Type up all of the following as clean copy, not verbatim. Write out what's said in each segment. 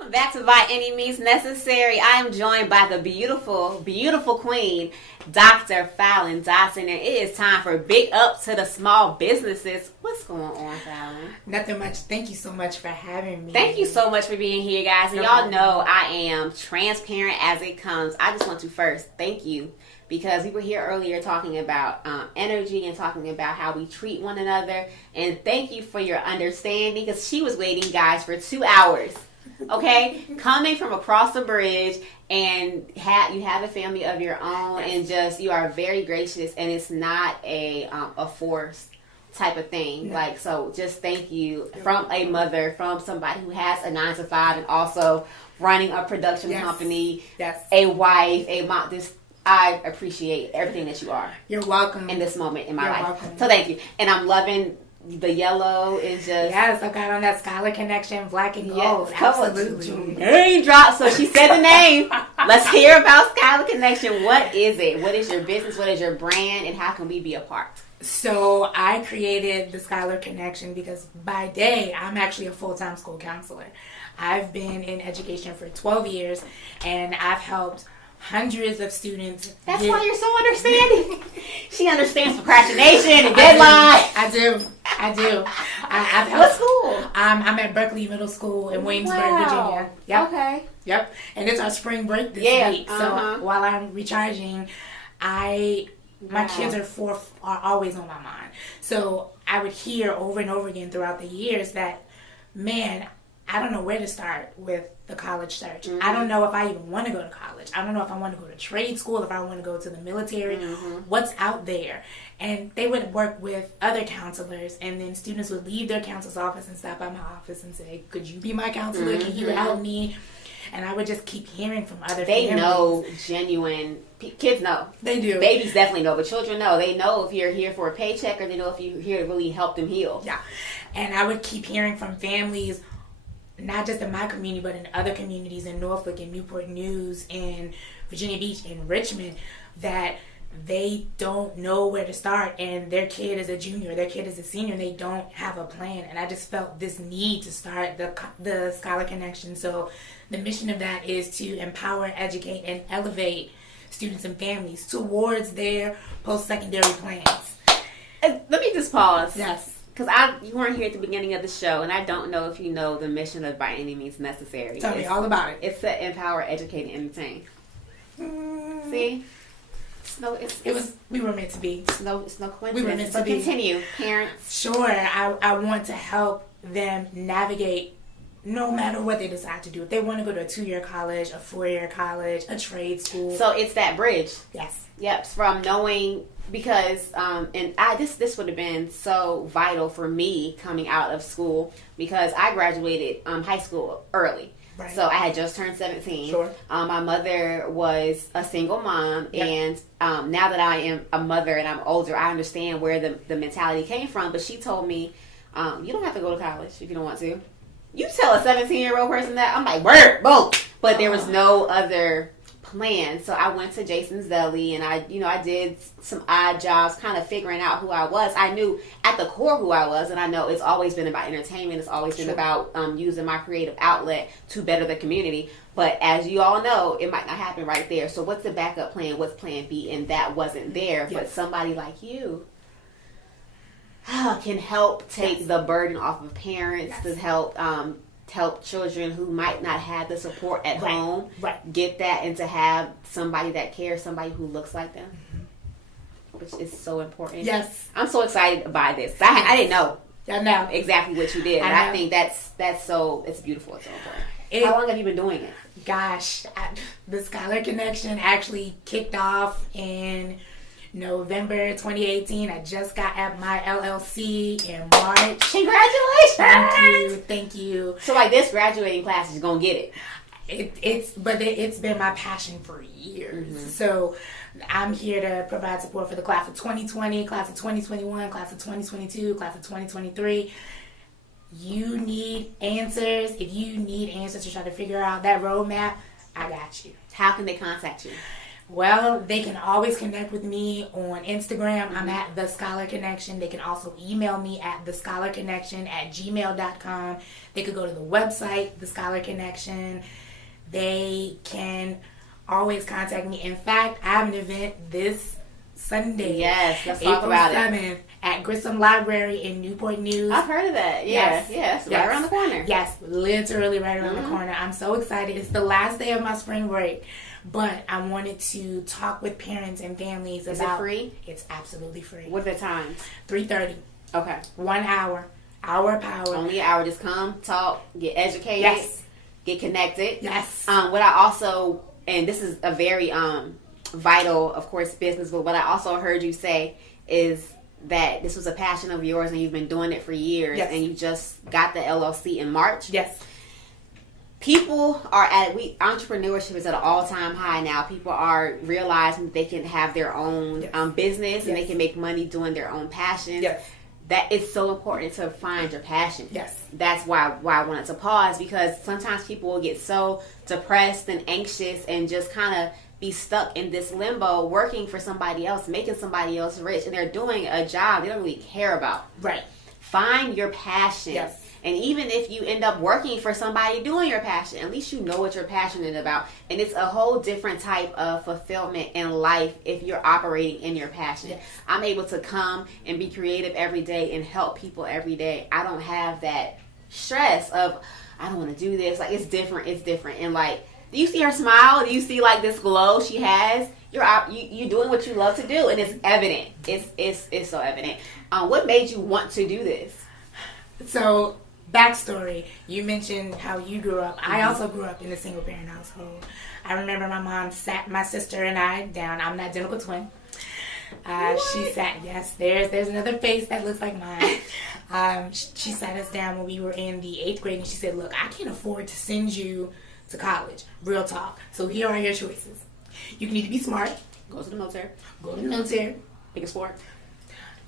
Welcome back to By Any Means Necessary. I am joined by the beautiful, beautiful queen, Dr. Fallon Dotson, and it is time for Big Up to the Small Businesses. What's going on, Fallon? Nothing much. Thank you so much for having me. Thank you so much for being here, guys. And y'all know I am transparent as it comes. I just want to first thank you because we were here earlier talking about energy and talking about how we treat one another. And thank you for your understanding because she was waiting, guys, for 2 hours. Okay, coming from across the bridge, and you have a family of your own, and just you are very gracious, and it's not a forced type of thing. No. Like, so just thank you from a mother, from somebody who has a 9-to-5 and also running a production company, a wife, a mom. I appreciate everything that you are. You're welcome. In this moment in my life. Welcome. So thank you, and I'm loving. The yellow is just... Yes, I got on that Scholar Connection, black and gold. Yes, absolutely. Name drop. So she said the name. Let's hear about Scholar Connection. What is it? What is your business? What is your brand? And how can we be a part? So I created the Scholar Connection because by day, I'm actually a full-time school counselor. I've been in education for 12 years, and I've helped hundreds of students. That's why you're so understanding. She understands procrastination and deadlines. I do. I've helped. What school? I'm at Berkeley Middle School in Williamsburg, Virginia. Yep. Okay. Yep. And it's our spring break this week. So while I'm recharging, my kids are always on my mind. So I would hear over and over again throughout the years that, man, I don't know where to start with the college search. Mm-hmm. I don't know if I even want to go to college. I don't know if I want to go to trade school, if I want to go to the military. Mm-hmm. What's out there? And they would work with other counselors, and then students would leave their counselor's office and stop by my office and say, could you be my counselor? Mm-hmm. Can you help me? And I would just keep hearing from other families. They know genuine... Kids know. They do. Babies definitely know, but children know. They know if you're here for a paycheck, or they know if you're here to really help them heal. Yeah. And I would keep hearing from families, not just in my community, but in other communities in Norfolk, in Newport News, in Virginia Beach, in Richmond, that they don't know where to start, and their kid is a junior, their kid is a senior, and they don't have a plan. And I just felt this need to start the Scholar Connection. So the mission of that is to empower, educate, and elevate students and families towards their post-secondary plans. Let me just pause. Yes. Because you weren't here at the beginning of the show, and I don't know if you know the mission of By Any Means Necessary. Tell me all about it. It's to empower, educate, and entertain. See? We were meant to be. It's no coincidence. We were meant to be. Continue, parents. Sure. I want to help them navigate no matter what they decide to do. If they want to go to a 2-year college, a 4-year college, a trade school. So it's that bridge. Yes. Yep. From knowing... Because this would have been so vital for me coming out of school because I graduated high school early. Right. So I had just turned 17. Sure. My mother was a single mom, and now that I am a mother and I'm older, I understand where the mentality came from. But she told me, you don't have to go to college if you don't want to. You tell a 17-year-old person that, I'm like, word, boom. But there was no other plan. So I went to Jason's Deli, and I did some odd jobs kind of figuring out who I was. I knew at the core who I was, and I know it's always been about entertainment. It's always been about using my creative outlet to better the community. But as you all know, it might not happen right there. So what's the backup plan? What's plan B? And that wasn't there. Yes. But somebody like you can help take the burden off of parents, to help children who might not have the support at home get that, and to have somebody that cares, somebody who looks like them, which is so important. Yes. I'm so excited by this. I didn't know. I know exactly what you did. And I think that's so, it's beautiful. It's so important. How long have you been doing it? Gosh, the Scholar Connection actually kicked off in November 2018. I just got at my LLC in March. Congratulations! Thank you. So like this graduating class is gonna get it. It's been my passion for years. Mm-hmm. So I'm here to provide support for the class of 2020, class of 2021, class of 2022, class of 2023. You need answers. If you need answers to try to figure out that roadmap, I got you. How can they contact you? Well, they can always connect with me on Instagram. I'm at The Scholar Connection. They can also email me at thescholarconnection@gmail.com. They could go to the website, The Scholar Connection. They can always contact me. In fact, I have an event this Sunday. Yes, let's talk about April 7th at Grissom Library in Newport News. I've heard of that. Yes. Right around the corner. Yes, literally right around the corner. I'm so excited. It's the last day of my spring break. But I wanted to talk with parents and families about... Is it free? It's absolutely free. What are the times? 3:30. Okay. 1 hour. Hour of power. Only an hour. Just come, talk, get educated. Yes. Get connected. Yes. What I also... And this is a very vital, of course, business. But what I also heard you say is that this was a passion of yours and you've been doing it for years. Yes. And you just got the LLC in March. Yes. People are entrepreneurship is at an all-time high now. People are realizing that they can have their own business and they can make money doing their own passions. Yes. That it's so important to find your passion. Yes. That's why I wanted to pause, because sometimes people will get so depressed and anxious and just kind of be stuck in this limbo, working for somebody else, making somebody else rich, and they're doing a job they don't really care about. Right. Find your passion. Yes. And even if you end up working for somebody doing your passion, at least you know what you're passionate about. And it's a whole different type of fulfillment in life if you're operating in your passion. Yes. I'm able to come and be creative every day and help people every day. I don't have that stress of, I don't want to do this. Like, it's different. And like, do you see her smile? Do you see like this glow she has? You're doing what you love to do, and it's evident. It's so evident. What made you want to do this? So, backstory, you mentioned how you grew up. I also grew up in a single parent household. I remember my mom sat my sister and I down. I'm an identical twin. She sat, yes, there's another face that looks like mine. She sat us down when we were in the 8th grade and she said, look, I can't afford to send you to college. Real talk. So here are your choices. You need to be smart. Go to the military. Pick a sport.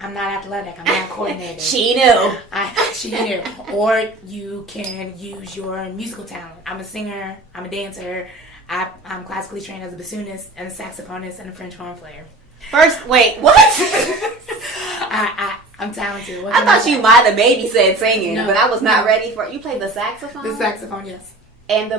I'm not athletic. I'm not coordinated. She knew. She knew. Or you can use your musical talent. I'm a singer. I'm a dancer. I'm classically trained as a bassoonist and a saxophonist and a French horn player. First, wait, what? I'm talented. I thought you might have maybe said singing, but I was not ready for it. You played the saxophone? The saxophone, yes. And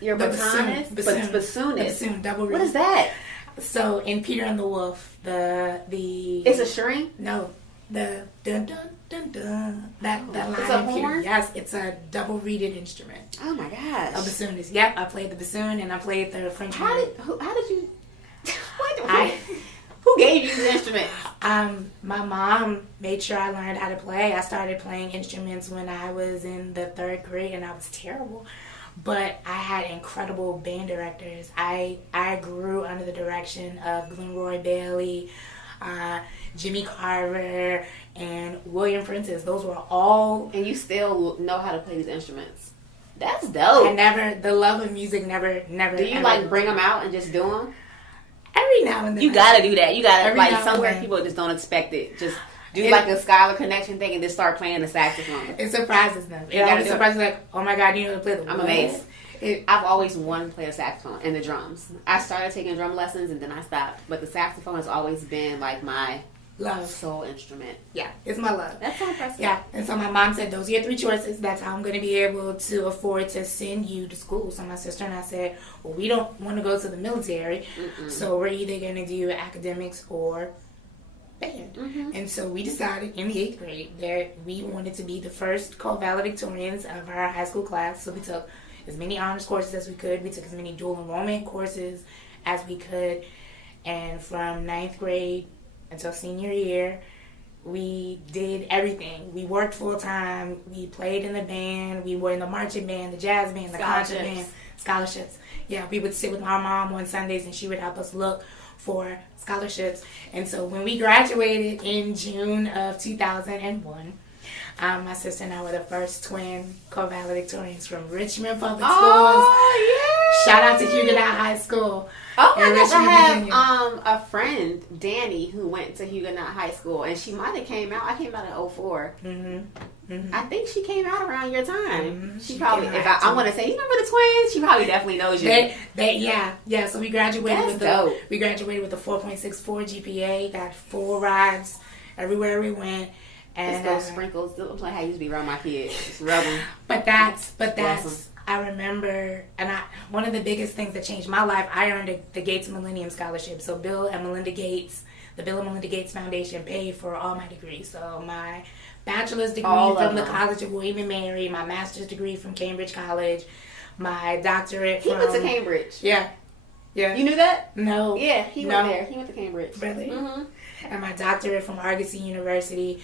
your bassoonist? Bassoonist. Bassoon, double reed. What is that? So in Peter and the Wolf, the it's a shireen? No, the dun dun dun dun. That line. It's a horn. Yes, it's a double reeded instrument. Oh my gosh! A bassoonist. Yep, I played the bassoon and I played the French horn. How did you? Who gave you the instrument? My mom made sure I learned how to play. I started playing instruments when I was in the 3rd grade, and I was terrible. But I had incredible band directors. I grew under the direction of Glenroy Bailey, Jimmy Carver, and William Prentice. Those were all... And you still know how to play these instruments. That's dope. The love of music never... Do you like bring them out and just do them? Every now and then. You gotta do that. You gotta, like, somewhere people just don't expect it. Just... Do like a Scholar Connection thing and just start playing the saxophone. It surprises them. It always surprises like, oh my God, you know how to play the I'm amazed. I've always wanted to play a saxophone and the drums. I started taking drum lessons and then I stopped. But the saxophone has always been like my love soul instrument. Yeah, it's my love. That's so impressive. Yeah, and so my mom said, those are your 3 choices. That's how I'm going to be able to afford to send you to school. So my sister and I said, well, we don't want to go to the military. So we're either going to do academics or band. And so we decided in the 8th grade that we wanted to be the first co-valedictorians of our high school class. So we took as many honors courses as we could. We took as many dual enrollment courses as we could. And from 9th grade until senior year, we did everything. We worked full time. We played in the band. We were in the marching band, the jazz band, the concert band, scholarships. Yeah, we would sit with our mom on Sundays and she would help us look for scholarships. And so when we graduated in June of 2001, my sister and I were the first twin co-valedictorians from Richmond Public Schools. Oh, yeah! Shout out to Huguenot High School. Oh my gosh, I have a friend, Danny, who went to Huguenot High School, and she might have came out. I came out in 04. I think she came out around your time. She probably, if I want to say, you remember the twins? She probably definitely knows you. Yeah. So we graduated with a 4.64 GPA. Got full rides everywhere we went. And those sprinkles. Looks like how I used to be around my kids. Just rub them. But that's. I remember, and one of the biggest things that changed my life, I earned the Gates Millennium Scholarship. So Bill and Melinda Gates, the Bill and Melinda Gates Foundation paid for all my degrees. So my bachelor's degree from the College of William and Mary, my master's degree from Cambridge College, my doctorate He went to Cambridge. Yeah. You knew that? No. Yeah, he went there. He went to Cambridge. Really? Mm-hmm. And my doctorate from Argosy University.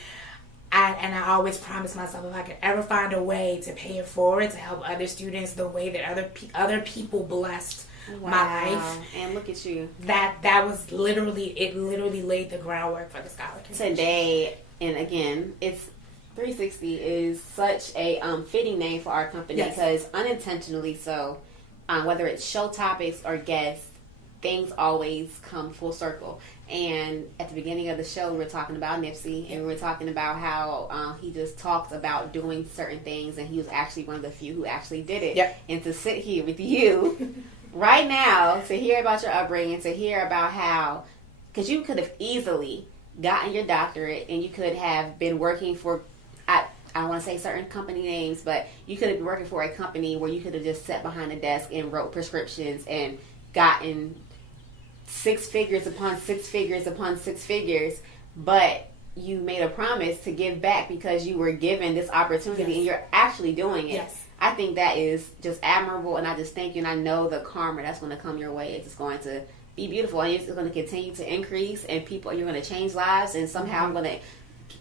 And I always promised myself if I could ever find a way to pay it forward to help other students the way that other people blessed my life. And look at you. That was literally laid the groundwork for the scholarship. Today, and again, it's 360 is such a fitting name for our company because unintentionally so, whether it's show topics or guests, things always come full circle. And at the beginning of the show, we were talking about Nipsey, and we were talking about how he just talks about doing certain things, and he was actually one of the few who actually did it. Yep. And to sit here with you right now, to hear about your upbringing, to hear about how, because you could have easily gotten your doctorate, and you could have been working for, I don't want to say certain company names, but you could have been working for a company where you could have just sat behind a desk and wrote prescriptions and gotten 6 figures upon 6 figures upon 6 figures, but you made a promise to give back because you were given this opportunity and you're actually doing it. Yes. I think that is just admirable, and I just thank you, and I know the karma that's going to come your way is just going to be beautiful, and it's going to continue to increase, and you're going to change lives, and somehow I'm going to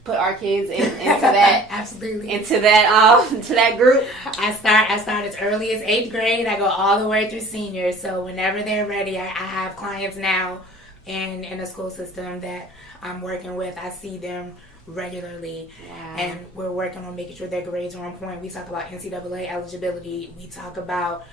put our kids into that absolutely into that group. I start as early as 8th grade. I go all the way through seniors. So whenever they're ready, I have clients now in a school system that I'm working with. I see them regularly, and we're working on making sure their grades are on point. We talk about NCAA eligibility. We talk about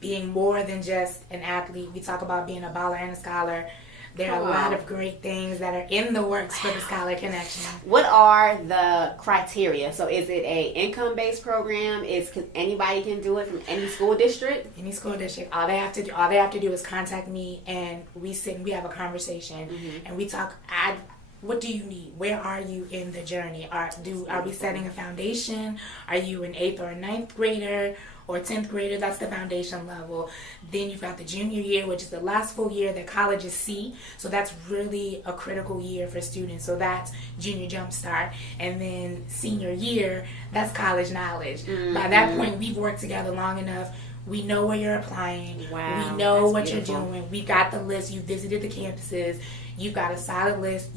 being more than just an athlete. We talk about being a baller and a scholar. There are a lot of great things that are in the works for the Scholar Connection. What are the criteria? So is it a income-based program? Anybody can do it from any school district? Any school district. All they have to do is contact me, and we sit and we have a conversation, and we talk. What do you need? Where are you in the journey? Are we setting a foundation? Are you an 8th or a 9th grader? Or 10th grader, that's the foundation level. Then you've got the junior year, which is the last full year that colleges see. So that's really a critical year for students. So that's junior jumpstart. And then senior year, that's college knowledge. By that point, we've worked together long enough. We know where you're applying. Wow, we know what beautiful. You're doing. We've got the list. You've visited the campuses. You've got a solid list.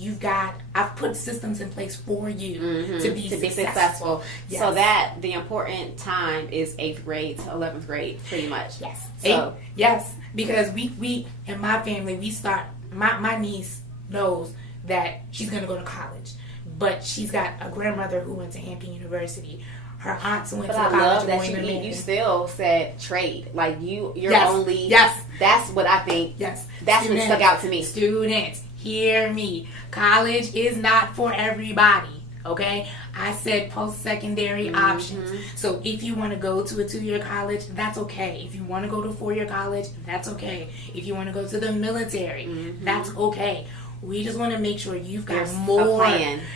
I've put systems in place for you to be successful. Yes. So that the important time is 8th grade to 11th grade, pretty much. Yes. So, yes, because we in my family, we start, my niece knows that she's going to go to college, but she's got a grandmother who went to Hampton University. Her aunts went to college. I love that you still said trade. Like you're only. Yes. That's what I think. Yes. That's what stuck out to me. Students, hear me. College is not for everybody. Okay? I said post-secondary options. So if you want to go to a 2-year college, that's okay. If you want to go to a 4-year college, that's okay. If you want to go to the military, that's okay. We just want to make sure you've got more.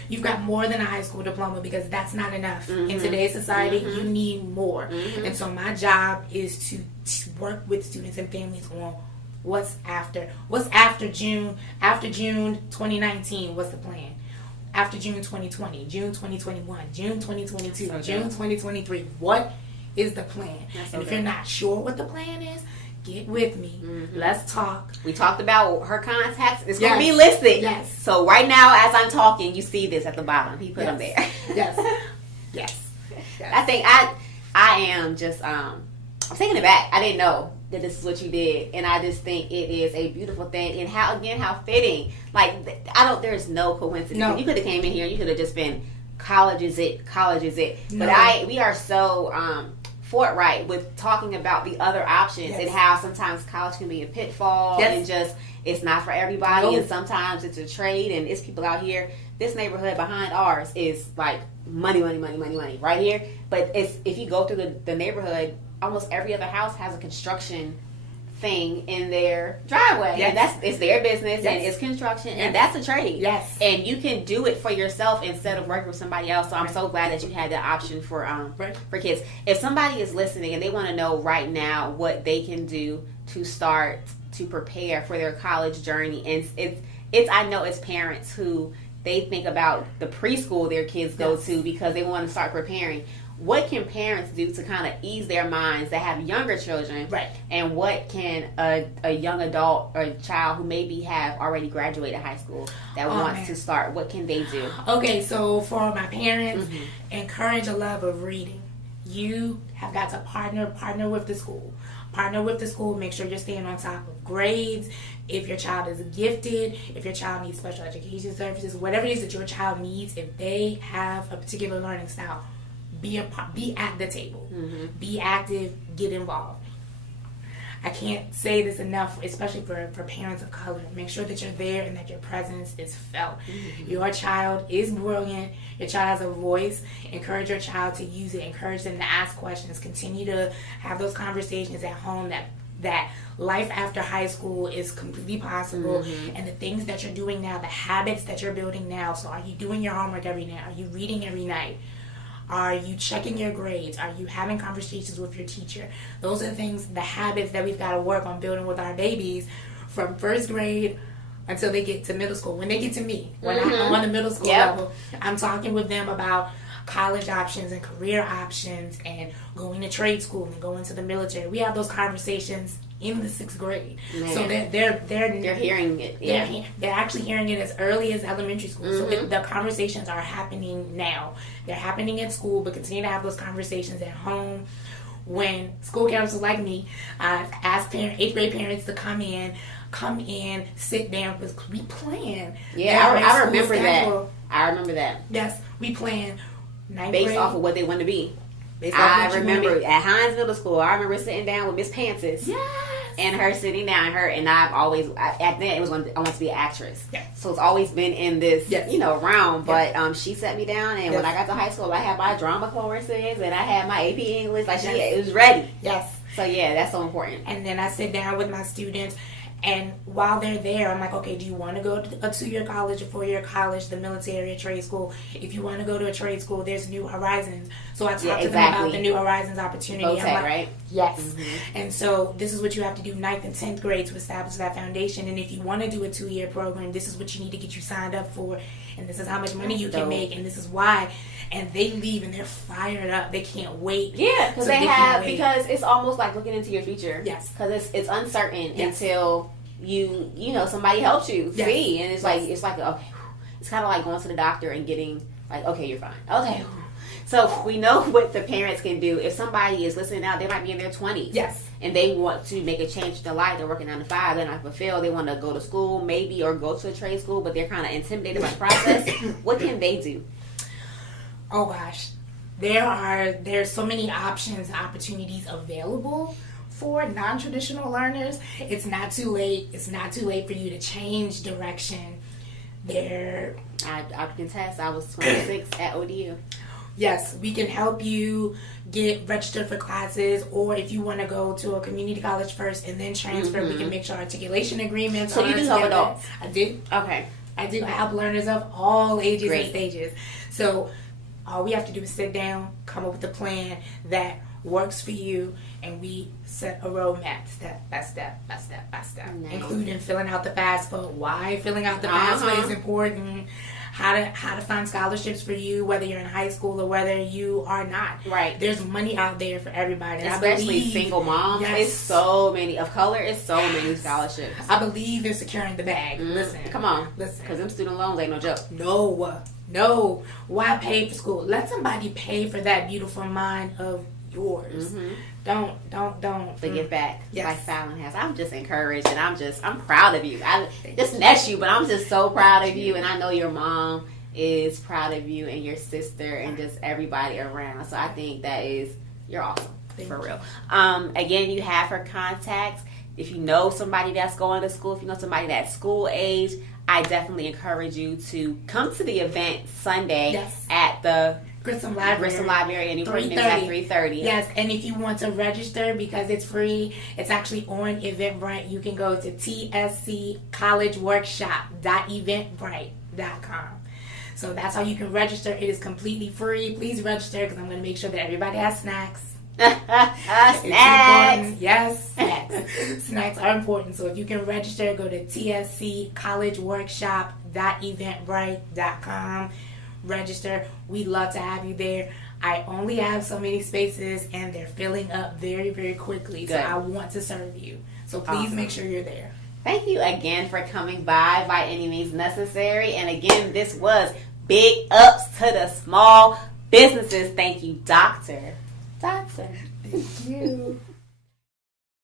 You've got more than a high school diploma, because that's not enough. In today's society, you need more. And so my job is to work with students and families on what's after June 2019. What's the plan? After June 2020, June 2021, June 2022, June 2023. What is the plan? And if you're not sure what the plan is, get with me. Let's talk. We talked about her contacts. It's going to be listed. Yes. So right now, as I'm talking, you see this at the bottom. He put them there. Yes. I think I am just I'm taking it back. I didn't know that this is what you did, and I just think it is a beautiful thing. And how fitting. Like there's no coincidence. No. You could have came in here and you could have just been college is it. No. But we are so forthright with talking about the other options and how sometimes college can be a pitfall and just it's not for everybody, and sometimes it's a trade, and it's people out here. This neighborhood behind ours is like money right here, but it's if you go through the neighborhood, almost every other house has a construction thing in their driveway, and it's their business, and it's construction, and that's a trade. And you can do it for yourself instead of working with somebody else. So I'm so glad that you had that option for kids. If somebody is listening and they want to know right now what they can do to start to prepare for their college journey, and it's I know it's parents who they think about the preschool their kids go to because they want to start preparing. What can parents do to kind of ease their minds that have younger children? And what can a young adult or child who maybe have already graduated high school that wants to start, what can they do? Okay, so for my parents, encourage a love of reading. You have got to partner with the school. Partner with the school. Make sure you're staying on top of grades. If your child is gifted, if your child needs special education services, whatever it is that your child needs, if they have a particular learning style, be at the table. Be active, get involved. I can't say this enough, especially for parents of color. Make sure that you're there and that your presence is felt. Your child is brilliant. Your child has a voice. Encourage your child to use it. Encourage them to ask questions. Continue to have those conversations at home that life after high school is completely possible, and the things that you're doing now, the habits that you're building now. So are you doing your homework every night? Are you reading every night? Are you checking your grades? Are you having conversations with your teacher? Those are the things, the habits that we've got to work on building with our babies from first grade until they get to middle school. When they get to me, when I'm on the middle school level, I'm talking with them about college options and career options and going to trade school and going to the military. We have those conversations in the 6th grade. So they're hearing it. They're actually hearing it as early as elementary school. So the conversations are happening now. They're happening at school, but continue to have those conversations at home. When school counselors like me ask 8th grade parents to come in, sit down, because we plan. I remember that. I remember that. Yes, we plan. Based off of what they want to be. I remember at Hines Middle School, I remember sitting down with Miss Pantsis. And her sitting down, and I've always, at then it was when I wanted to be an actress. So it's always been in this, realm. But she sat me down, and when I got to high school, I had my drama courses, and I had my AP English. Like, it was ready. So, that's so important. And then I sit down with my students, and while they're there, I'm like, okay, do you want to go to a 2-year college, a 4-year college, the military, a trade school? If you want to go to a trade school, there's New Horizons. So I talked to them about the New Horizons opportunity. I'm like, right? Yes. And so this is what you have to do 9th and 10th grade to establish that foundation. And if you want to do a 2-year program, this is what you need to get you signed up for. And this is how much money you can make. And this is why. And they leave and they're fired up. They can't wait. Because because it's almost like looking into your future. Because it's uncertain until somebody helps you see. And it's like okay, it's kind of like going to the doctor and getting like, okay, you're fine. Okay. So we know what the parents can do. If somebody is listening now, they might be in their 20s. And they want to make a change in their life. They're working 9 to 5. They're not fulfilled. They want to go to school maybe or go to a trade school, but they're kind of intimidated by the process. What can they do? Oh gosh, there's so many options and opportunities available for non-traditional learners. It's not too late. It's not too late for you to change direction. I can test. I was 26 at ODU. Yes, we can help you get registered for classes, or if you want to go to a community college first and then transfer, we can make sure articulation agreements. So you do help adults? I do. Okay. I do. I help learners of all ages and stages. So all we have to do is sit down, come up with a plan that works for you, and we set a roadmap step by step by step by step, including filling out the FAFSA. Why filling out the FAFSA is important. How to find scholarships for you, whether you're in high school or whether you are not. There's money out there for everybody. Especially single moms. It's so many. Of color, it's so many scholarships. I believe in securing the bag. Listen. Come on. Listen. Because them student loans ain't no joke. No. Why pay for school? Let somebody pay for that beautiful mind of yours. Don't give back like Fallon has. I'm just encouraged, and I'm proud of you. I just met you, but I'm just so proud of you, and I know your mom is proud of you, and your sister, and just everybody around. So I think you're awesome. For real. Again, you have her contacts. If you know somebody that's going to school, if you know somebody that's school age, I definitely encourage you to come to the event Sunday at the Grissom Library in Newport News at 3:30. Yes, and if you want to register because it's free, it's actually on Eventbrite. You can go to tsccollegeworkshop.eventbrite.com. So that's how you can register. It is completely free. Please register because I'm going to make sure that everybody has snacks. Snacks. Yes, snacks. Snacks are important. So if you can register, go to tsccollegeworkshop.eventbrite.com. Register. We'd love to have you there. I only have so many spaces and they're filling up very, very quickly. Good. So I want to serve you. So please make sure you're there. Thank you again for coming by any means necessary. And again, this was Big Ups to the Small Businesses. Thank you, Doctor. Thank you.